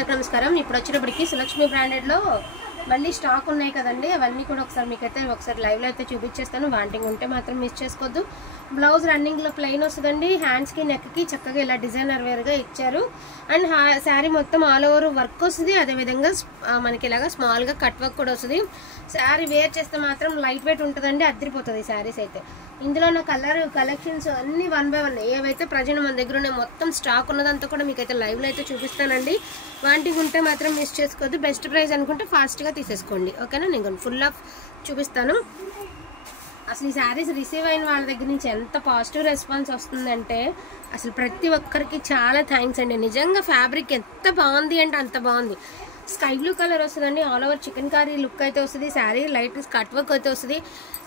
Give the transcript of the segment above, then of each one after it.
నమస్కారం. ఇప్పుడు వచ్చేటప్పటికి సులక్ష్మి బ్రాండెడ్ లో మళ్ళీ స్టాక్ ఉన్నాయి కదండి, అవన్నీ కూడా ఒకసారి మీకైతే ఒకసారి లైవ్ లో అయితే చూపించేస్తాను. వాంటింగ్ ఉంటే మాత్రం మిస్ చేసుకోవద్దు. బ్లౌజ్ రన్నింగ్ లో ప్లెయిన్ వస్తుందండి. హ్యాండ్స్ కి నెక్ కి చక్కగా ఇలా డిజైనర్ వేర్ గా ఇచ్చారు. అండ్ శారీ మొత్తం ఆల్ ఓవర్ వర్క్ వస్తుంది. అదే విధంగా మనకి ఇలాగా స్మాల్ గా కట్ వర్క్ కూడా వస్తుంది. శారీ వేర్ చేస్తే మాత్రం లైట్ వెయిట్ ఉంటుందండి, అద్దరిపోతుంది శారీస్ అయితే. ఇందులో నా కలర్ కలెక్షన్స్ అన్ని 1 by 1 ఏవైతే ప్రజెంట్ మన దగ్గర ఉన్నాయి మొత్తం స్టాక్ ఉన్నదంతా కూడా మీకైతే లైవ్ లో అయితే చూపిస్తానండి. వాంటింగ్ ఉంటే మాత్రం మిస్ చేసుకోవద్దు. బెస్ట్ ప్రైస్ అనుకుంటే ఫాస్ట్ గా తీసేసుకోండి, ఓకేనా. నేను ఫుల్ ఆఫ్ చూపిస్తాను. అసలు ఈ శారీస్ రిసీవ్ అయిన వాళ్ళ దగ్గర నుంచి ఎంత పాజిటివ్ రెస్పాన్స్ వస్తుందంటే అసలు ప్రతి ఒక్కరికి చాలా థ్యాంక్స్ అండి. నిజంగా ఫ్యాబ్రిక్ ఎంత బాగుంది అంటే అంత బాగుంది. స్కై బ్లూ కలర్ వస్తుందండి. All over chicken curry look అయితే వస్తుంది. శారీ లైట్ కట్ వర్క్ అయితే వస్తుంది.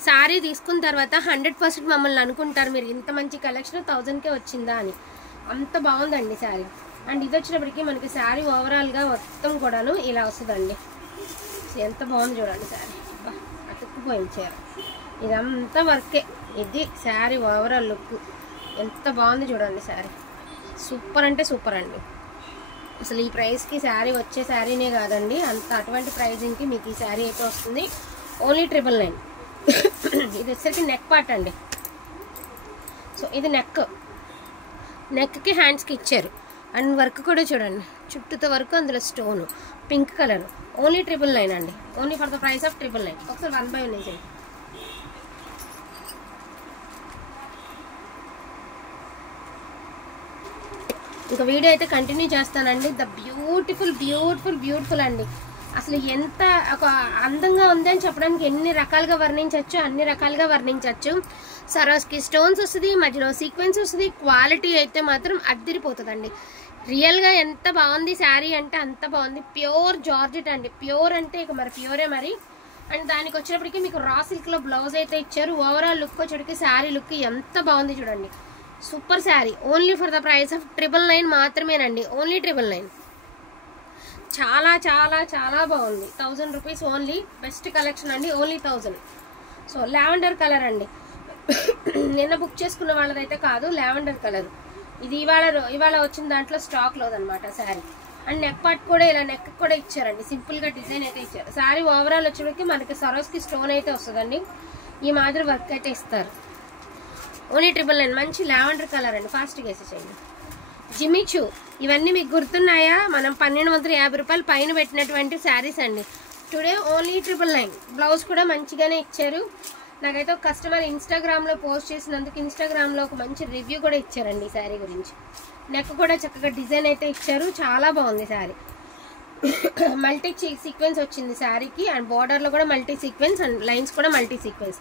శారీ తీసుకున్న తర్వాత 100% మమ్మల్ని అనుకుంటారు మీరు ఇంత మంచి కలెక్షన్ 1000కే వచ్చిందా అని. అంత బాగుందండి శారీ. అండ్ ఇది వచ్చినప్పటికీ మనకి శారీ ఓవరాల్గా మొత్తం కూడాను ఇలా వస్తుందండి. ఎంత బాగుంది చూడండి శారీ, అతుక్కుపోయింది చీర. ఇదంతా వర్కే. ఇది శారీ ఓవరాల్ లుక్ ఎంత బాగుంది చూడండి. శారీ సూపర్ అంటే సూపర్ అండి. అసలు ఈ ప్రైస్కి శారీ వచ్చే శారీనే కాదండి, అంత అటువంటి ప్రైజింగ్కి మీకు ఈ శారీ అయితే వస్తుంది. ఓన్లీ 999. ఇది వచ్చేసరికి నెక్ పార్ట్ అండి. సో ఇది నెక్కి హ్యాండ్స్కి ఇచ్చారు. అండ్ వర్క్ కూడా చూడండి, చుట్టూతో వర్క్, అందులో స్టోను పింక్ కలర్. ఓన్లీ 999 అండి. Only for the price of 999. ఒకసారి 1 by 1 వేసేయండి. ఇంకా వీడియో అయితే కంటిన్యూ చేస్తానండి. ద బ్యూటిఫుల్ బ్యూటిఫుల్ బ్యూటిఫుల్ అండి. అసలు ఎంత ఒక అందంగా ఉంది అని చెప్పడానికి ఎన్ని రకాలుగా వర్ణించవచ్చు, అన్ని రకాలుగా వర్ణించవచ్చు. సరోస్కి స్టోన్స్ వస్తుంది, మధ్యలో సీక్వెన్స్ వస్తుంది. క్వాలిటీ అయితే మాత్రం అద్దిరిపోతుందండి. రియల్గా ఎంత బాగుంది శారీ అంటే అంత బాగుంది. ప్యూర్ జార్జెట్ అండి. ప్యూర్ అంటే ఇక మరి ప్యూరే మరి. అండ్ దానికి వచ్చినప్పటికీ మీకు రా సిల్క్లో బ్లౌజ్ అయితే ఇచ్చారు. ఓవరాల్ లుక్ వచ్చేటికి శారీ లుక్ ఎంత బాగుంది చూడండి. Super sari. Only for the price of 999 మాత్రమేనండి. ఓన్లీ 999. చాలా చాలా చాలా బాగుంది. 1000 రూపీస్ ఓన్లీ. బెస్ట్ కలెక్షన్ అండి. ఓన్లీ 1000. సో లావెండర్ కలర్ అండి. నిన్న బుక్ చేసుకున్న వాళ్ళదైతే కాదు, లావెండర్ కలర్. ఇది ఇవాళ వచ్చిన దాంట్లో స్టాక్ లోదనమాట శారీ. అండ్ నెక్ పార్ట్ కూడా ఇలా నెక్ కూడా ఇచ్చారండి. సింపుల్గా డిజైన్ అయితే ఇచ్చారు. శారీ ఓవరాల్ వచ్చేటికి మనకి సరోస్కి స్టోన్ అయితే వస్తుందండి. ఈ మాదిరి వర్క్ అయితే ఇస్తారు. ఓన్లీ 999. మంచి లావెండర్ కలర్ అండి. ఫాస్ట్గా వేసేసేయండి. జిమిచూ ఇవన్నీ మీకు గుర్తున్నాయా? మనం 1250 రూపాయలు పైన పెట్టినటువంటి శారీస్ అండి. Today only 999. బ్లౌజ్ కూడా మంచిగానే ఇచ్చారు. నాకైతే ఒక కస్టమర్ ఇన్స్టాగ్రామ్లో పోస్ట్ చేసినందుకు ఇన్స్టాగ్రామ్లో ఒక మంచి రివ్యూ కూడా ఇచ్చారండి ఈ శారీ గురించి. నెక్ కూడా చక్కగా డిజైన్ అయితే ఇచ్చారు. చాలా బాగుంది శారీ. మల్టీ సీక్వెన్స్ వచ్చింది శారీకి. అండ్ బార్డర్లో కూడా మల్టీ సీక్వెన్స్ అండ్ లైన్స్ కూడా మల్టీ సీక్వెన్స్.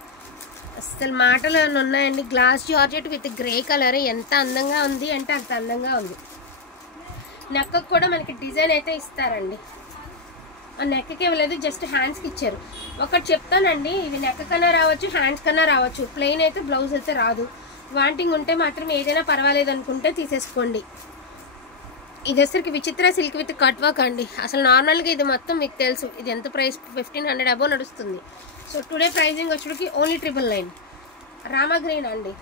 అసలు మాటలు ఉన్నాయండి. Glass georgette with grey colour ఎంత అందంగా ఉంది అంటే అంత అందంగా ఉంది. నెక్ కూడా మనకి డిజైన్ అయితే ఇస్తారండి. ఆ నెక్కి ఇవ్వలేదు, జస్ట్ హ్యాండ్స్కి ఇచ్చారు. ఒకటి చెప్తానండి, ఇది నెక్ కన్నా రావచ్చు, హ్యాండ్స్ కన్నా రావచ్చు. ప్లెయిన్ అయితే బ్లౌజ్ అయితే రాదు. వాంటింగ్ ఉంటే మాత్రం ఏదైనా పర్వాలేదు అనుకుంటే తీసేసుకోండి. ఇది వచ్చరికి విచిత్ర సిల్క్ విత్ కట్ వర్క్ అండి. అసలు నార్మల్గా ఇది మొత్తం మీకు తెలుసు ఇది ఎంత ప్రైస్, 1500 అబోవ్ నడుస్తుంది. సో టుడే ప్రైజింగ్ వచ్చేటికి ఓన్లీ 999. రామా గ్రీన్ అండి.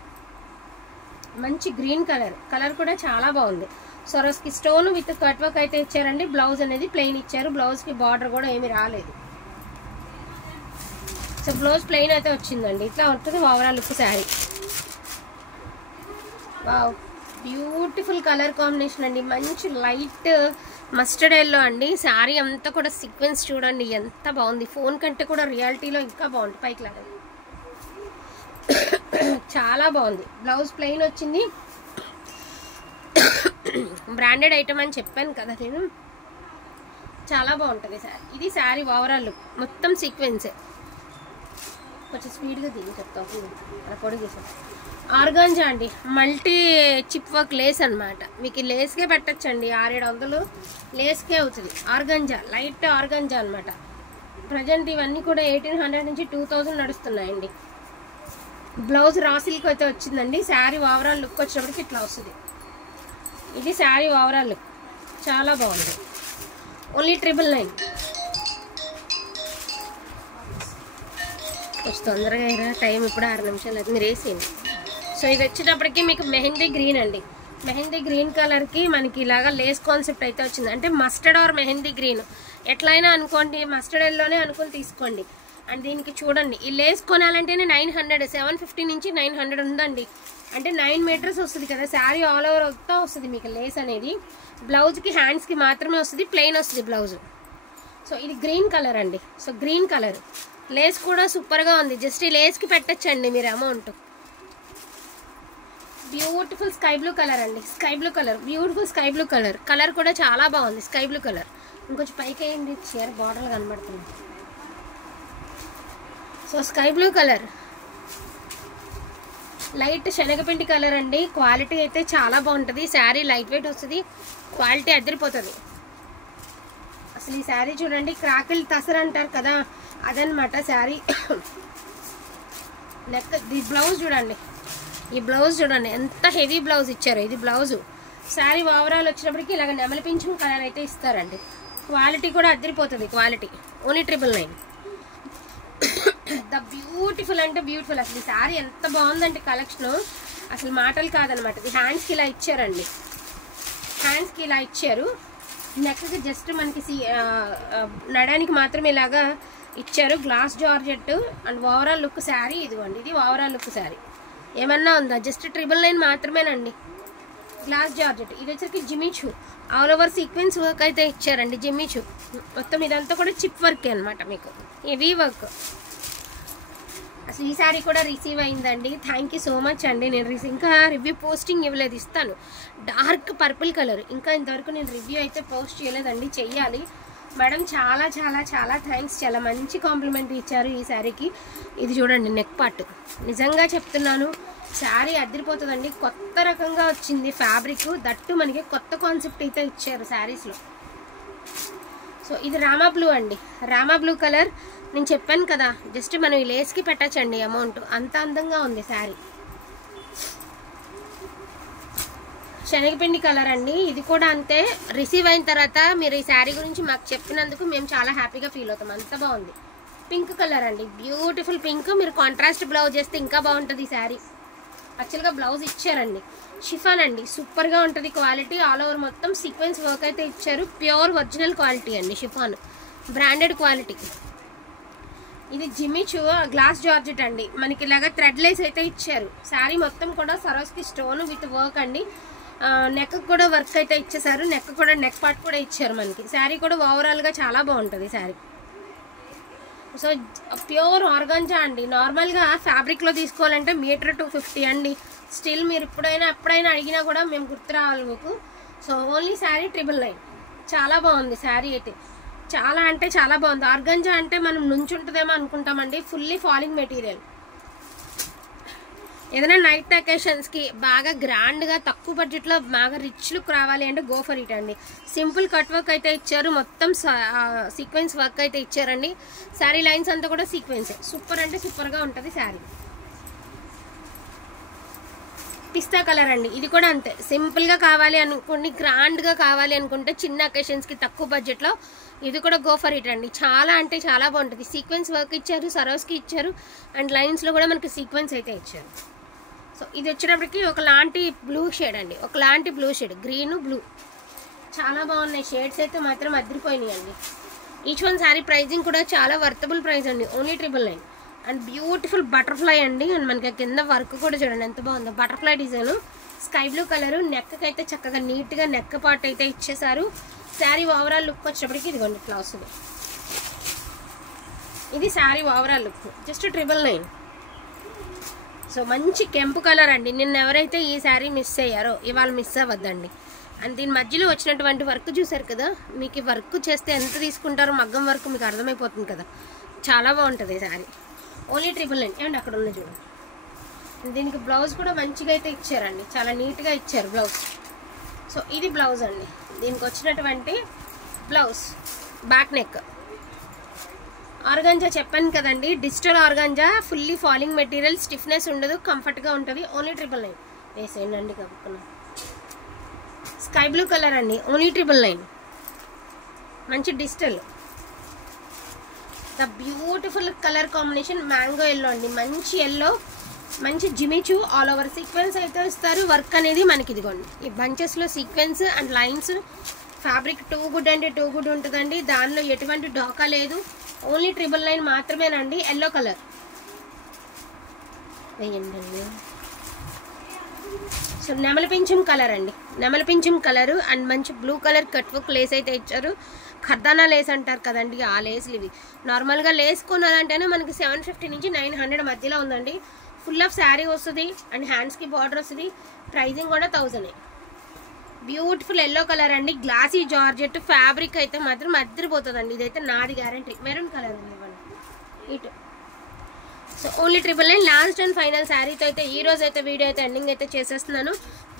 మంచి గ్రీన్ కలర్ కూడా చాలా బాగుంది. సొరస్కి స్టోన్ విత్ కట్ వర్క్ అయితే ఇచ్చారండి. బ్లౌజ్ అనేది ప్లెయిన్ ఇచ్చారు. బ్లౌజ్కి బార్డర్ కూడా ఏమీ రాలేదు. సో బ్లౌజ్ ప్లెయిన్ అయితే వచ్చిందండి. ఇట్లా ఉంటుంది overall look sari. Wow, beautiful colour combination అండి. మంచి లైట్ మస్టర్డ్ ఎల్లో అండి. శారీ అంతా కూడా సీక్వెన్స్ చూడండి ఎంత బాగుంది. ఫోన్ కంటే కూడా రియాలిటీలో ఇంకా బాగుంది. పైకి లాగా చాలా బాగుంది. బ్లౌజ్ ప్లెయిన్ వచ్చింది. బ్రాండెడ్ ఐటమ్ అని చెప్పాను కదా నేను. చాలా బాగుంటుంది శారీ. ఇది శారీ ఓవరాల్ లుక్ మొత్తం సీక్వెన్సే. కొంచెం స్పీడ్గా దిగి చెప్తాను. అలా పొడిగేసాను. ఆర్గాంజా అండి. మల్టీ చిప్ వర్క్ లేస్ అనమాట. మీకు లేస్కే పెట్టచ్చండి. 600-700 లేస్కే అవుతుంది. ఆర్గాంజా, లైట్ ఆర్గాంజా అనమాట. ప్రజెంట్ ఇవన్నీ కూడా 1800 నుంచి 2000 నడుస్తున్నాయండి. బ్లౌజ్ రా సిల్క్ అయితే వచ్చిందండి. శారీ ఓవరాల్ లుక్ వచ్చినప్పటికి ఇట్లా వస్తుంది. ఇది శారీ ఓవరాల్ లుక్ చాలా బాగుంది. ఓన్లీ 999. కొంచెం తొందరగా అయినా, టైం ఇప్పుడు 6 నిమిషాలు అది మీరు వేసేయండి. సో ఇది వచ్చేటప్పటికి మీకు మెహందీ గ్రీన్ అండి. మెహందీ గ్రీన్ కలర్కి మనకి ఇలాగా లేస్ కాన్సెప్ట్ అయితే వచ్చింది. అంటే మస్టర్డ్ ఆర్ మెహందీ గ్రీన్ ఎట్లయినా అనుకోండి, మస్టర్డ్ ఎల్లోనే అనుకుని తీసుకోండి. అండ్ దీనికి చూడండి, ఈ లేస్ కొనాలంటేనే 900, 750 నుంచి 900 ఉందండి. అంటే 9 మీటర్స్ వస్తుంది కదా శారీ, ఆల్ ఓవర్ అంతా వస్తుంది మీకు లేస్ అనేది. బ్లౌజ్కి హ్యాండ్స్కి మాత్రమే వస్తుంది, ప్లెయిన్ వస్తుంది బ్లౌజ్. సో ఇది గ్రీన్ కలర్ అండి. సో గ్రీన్ కలర్ లేస్ కూడా సూపర్గా ఉంది. జస్ట్ ఈ లేస్కి పెట్టచ్చండి మీరు amount. Beautiful sky blue colour అండి. Sky blue colour, beautiful sky blue colour. Colour కూడా చాలా బాగుంది స్కై బ్లూ కలర్. ఇంకొంచెం పైకి అయ్యింది, చీర బార్డర్ కనబడుతుంది. So sky blue colour, light శనగపిండి కలర్ అండి. క్వాలిటీ అయితే చాలా బాగుంటుంది. శారీ లైట్ వెయిట్ వస్తుంది, క్వాలిటీ అదిరిపోతుంది. అసలు ఈ శారీ చూడండి, క్రాకిల్ తసర్ అంటారు కదా అదనమాట శారీ. నెక్ ఈ బ్లౌజ్ చూడండి, ఈ బ్లౌజ్ చూడండి ఎంత హెవీ బ్లౌజ్ ఇచ్చారు. ఇది బ్లౌజు. శారీ ఓవరాల్ వచ్చినప్పటికి ఇలాగ నెమలి పింఛం కలర్ అయితే ఇస్తారండి. క్వాలిటీ కూడా అదిరిపోతుంది. Quality only 999. ద బ్యూటిఫుల్ అంటే బ్యూటిఫుల్. అసలు ఈ శారీ ఎంత బాగుందంటే కలెక్షన్ అసలు మాటలు కాదనమాట. ఇది హ్యాండ్స్కి ఇలా ఇచ్చారండి, హ్యాండ్స్కి ఇలా ఇచ్చారు. నెక్కి జస్ట్ మనకి నడానికి మాత్రమే ఇలాగా ఇచ్చారు. Glass georgette and overall look sari ఇదిగోండి. ఇది ఓవరాల్ లుక్ శారీ. ఏమన్నా ఉందా? జస్ట్ 999 మాత్రమేనండి. Glass georgette. ఇది వచ్చరికి Jimmy Choo all over sequence work అయితే ఇచ్చారండి. జిమ్మిచూ మొత్తం ఇదంతా కూడా చిప్ వర్క్ అనమాట మీకు, హెవీ వర్క్. అసలు ఈ శారీ కూడా రిసీవ్ అయిందండి. థ్యాంక్ యూ సో మచ్ అండి. నేను ఇంకా రివ్యూ పోస్టింగ్ ఇవ్వలేదు, ఇస్తాను. డార్క్ పర్పుల్ కలర్ ఇంకా ఇంతవరకు నేను రివ్యూ అయితే పోస్ట్ చేయలేదండి, చెయ్యాలి. మేడం చాలా చాలా చాలా థ్యాంక్స్, చాలా మంచి కాంప్లిమెంట్ ఇచ్చారు ఈ శారీకి. ఇది చూడండి నెక్ పార్ట్, నిజంగా చెప్తున్నాను శారీ అదిరిపోతుందండి. కొత్త రకంగా వచ్చింది ఫ్యాబ్రిక్, దట్టు మనకి కొత్త కాన్సెప్ట్ అయితే ఇచ్చారు శారీస్లో. సో ఇది రామా బ్లూ అండి. రామా బ్లూ కలర్ నేను చెప్పాను కదా, జస్ట్ మనం ఈ లేస్కి పెట్టచ్చండి అమౌంట్, అంత అందంగా ఉంది శారీ. శనగపిండి కలర్ అండి. ఇది కూడా అంతే. రిసీవ్ అయిన తర్వాత మీరు ఈ శారీ గురించి మాకు చెప్పినందుకు మేము చాలా హ్యాపీగా ఫీల్ అవుతాం, అంత బాగుంది. పింక్ కలర్ అండి, బ్యూటిఫుల్ పింక్. మీరు కాంట్రాస్ట్ బ్లౌజ్ చేస్తే ఇంకా బాగుంటుంది ఈ శారీ. యాక్చువల్గా బ్లౌజ్ ఇచ్చారండి, షిఫాన్ అండి, సూపర్గా ఉంటుంది. క్వాలిటీ ఆల్ ఓవర్ మొత్తం సీక్వెన్స్ వర్క్ అయితే ఇచ్చారు. ప్యూర్ ఒరిజినల్ క్వాలిటీ అండి, షిఫాన్ బ్రాండెడ్ క్వాలిటీ. ఇది జిమ్మిచూ గ్లాస్ జార్జెట్ అండి. మనకి ఇలాగా థ్రెడ్ లేస్ అయితే ఇచ్చారు. శారీ మొత్తం కూడా సరోస్కి స్టోన్ విత్ వర్క్ అండి. నెక్ కూడా వర్క్ అయితే ఇచ్చేసారు. నెక్ కూడా నెక్ పార్ట్ కూడా ఇచ్చారు మనకి. శారీ కూడా ఓవరాల్గా చాలా బాగుంటుంది శారీ. సో ప్యూర్ ఆర్గాంజా అండి. నార్మల్గా ఫ్యాబ్రిక్లో తీసుకోవాలంటే మీటర్ 250 అండి. స్టిల్ మీరు ఎప్పుడైనా అడిగినా కూడా మేము గుర్తు రావాలి మీకు. So only sari 999. చాలా బాగుంది శారీ అయితే, చాలా అంటే చాలా బాగుంది. ఆర్గాంజా అంటే మనం నుంచుంటుందేమో అనుకుంటామండి, ఫుల్లీ ఫాలింగ్ మెటీరియల్. ఏదైనా నైట్ అకేషన్స్కి బాగా గ్రాండ్గా తక్కువ బడ్జెట్లో బాగా రిచ్ లుక్ రావాలి అంటే గో ఫర్ ఇట్ అండి. సింపుల్ కట్ వర్క్ అయితే ఇచ్చారు, మొత్తం సీక్వెన్స్ వర్క్ అయితే ఇచ్చారండి. శారీ లైన్స్ అంతా కూడా సీక్వెన్సే. సూపర్ అంటే సూపర్గా ఉంటుంది శారీ. పిస్తా కలర్ అండి. ఇది కూడా అంతే, సింపుల్గా కావాలి అనుకోండి, గ్రాండ్గా కావాలి అనుకుంటే చిన్న అకేషన్స్కి తక్కువ బడ్జెట్లో ఇది కూడా గో ఫర్ ఇట్ అండి. చాలా అంటే చాలా బాగుంటుంది. సీక్వెన్స్ వర్క్ ఇచ్చారు, సరోస్కి ఇచ్చారు, అండ్ లైన్స్లో కూడా మనకి సీక్వెన్స్ అయితే ఇచ్చారు. సో ఇది వచ్చేటప్పటికి ఒకలాంటి బ్లూ షేడ్ అండి, ఒకలాంటి బ్లూ షేడ్, గ్రీన్ బ్లూ. చాలా బాగున్నాయి షేడ్స్ అయితే మాత్రం అదిరిపోయినాయి అండి. ఈచ్ వన్ శారీ ప్రైజింగ్ కూడా చాలా వర్తబుల్ ప్రైస్ అండి, ఓన్లీ 999. అండ్ బ్యూటిఫుల్ బటర్ఫ్లై అండి. అండ్ మనకి కింద వర్క్ కూడా చూడండి ఎంత బాగుందో, butterfly design. Sky blue colour. నెక్కి అయితే చక్కగా నీట్గా నెక్ పార్ట్ అయితే ఇచ్చేసారు. శారీ ఓవరాల్ లుక్ వచ్చేటప్పటికి ఇదిగోండి ఇట్లా వస్తుంది. ఇది sari overall look, just 999. So మంచి కెంపు కలర్ అండి. నిన్న ఎవరైతే ఈ శారీ మిస్ అయ్యారో ఇవాళ మిస్ అవ్వద్దండి. అండ్ దీని మధ్యలో వచ్చినటువంటి వర్క్ చూసారు కదా, మీకు వర్క్ చేస్తే ఎంత తీసుకుంటారో మగ్గం వర్క్ మీకు అర్థమైపోతుంది కదా, చాలా బాగుంటుంది శారీ. ఓన్లీ 999. అండ్ అక్కడ ఉన్న చూడండి, దీనికి బ్లౌజ్ కూడా మంచిగా అయితే ఇచ్చారండి, చాలా నీట్గా ఇచ్చారు బ్లౌజ్. సో ఇది బ్లౌజ్ అండి, దీనికి వచ్చినటువంటి బ్లౌజ్. బ్యాక్ నెక్ ఆర్గాంజా చెప్పాను కదండి, digital organza, fully falling material, stiffness ఉండదు, కంఫర్ట్గా ఉంటుంది. ఓన్లీ 999 వేసేయండి కప్పుకున్నా. స్కై బ్లూ కలర్ అండి, ఓన్లీ 999. మంచి digital. The beautiful colour combination mango yellow అండి, మంచి ఎల్లో, మంచి జిమిచూ ఆల్ ఓవర్ సీక్వెన్స్ అయితే ఇస్తారు. వర్క్ అనేది మనకి ఇదిగోండి ఈ బంచెస్లో sequence and lines. Fabric too good అంటే టూ గుడ్ ఉంటుందండి. దానిలో ఎటువంటి ఢోకా లేదు. ఓన్లీ 999 మాత్రమేనండి. ఎల్లో కలర్ వేయండి. సో నెమలి పింఛం కలర్ అండి, నెమలి పింఛం కలరు అండ్ మంచి blue colour cut work lace అయితే ఇచ్చారు. ఖర్దానా లేస్ అంటారు కదండి, ఆ లేస్లు ఇవి. నార్మల్గా లేస్ కొనాలంటేనే మనకి 750 నుంచి 900 మధ్యలో ఉందండి. ఫుల్ ఆఫ్ శారీ వస్తుంది అండ్ హ్యాండ్స్కి బార్డర్ వస్తుంది. ప్రైజింగ్ కూడా 1000. బ్యూటిఫుల్ ఎల్లో కలర్ అండి, గ్లాసీ జార్జెట్. ఫ్యాబ్రిక్ అయితే మాత్రం అద్దరిపోతుందండి. ఇదైతే నాది గ్యారంటీ. మెరూన్ కలర్ ఉంది ఇటు. So only 999. Last and final శారీతో అయితే ఈ రోజు అయితే వీడియో అయితే ఎండింగ్ అయితే చేసేస్తున్నాను.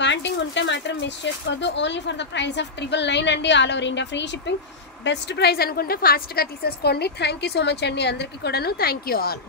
వాంటింగ్ ఉంటే మాత్రం మిస్ చేసుకోవద్దు. Only for the price of 999 అండి. All over India free shipping. Best price అనుకుంటే ఫాస్ట్గా తీసేసుకోండి. థ్యాంక్ యూ సో మచ్ అండి అందరికీ కూడాను. Thank you all.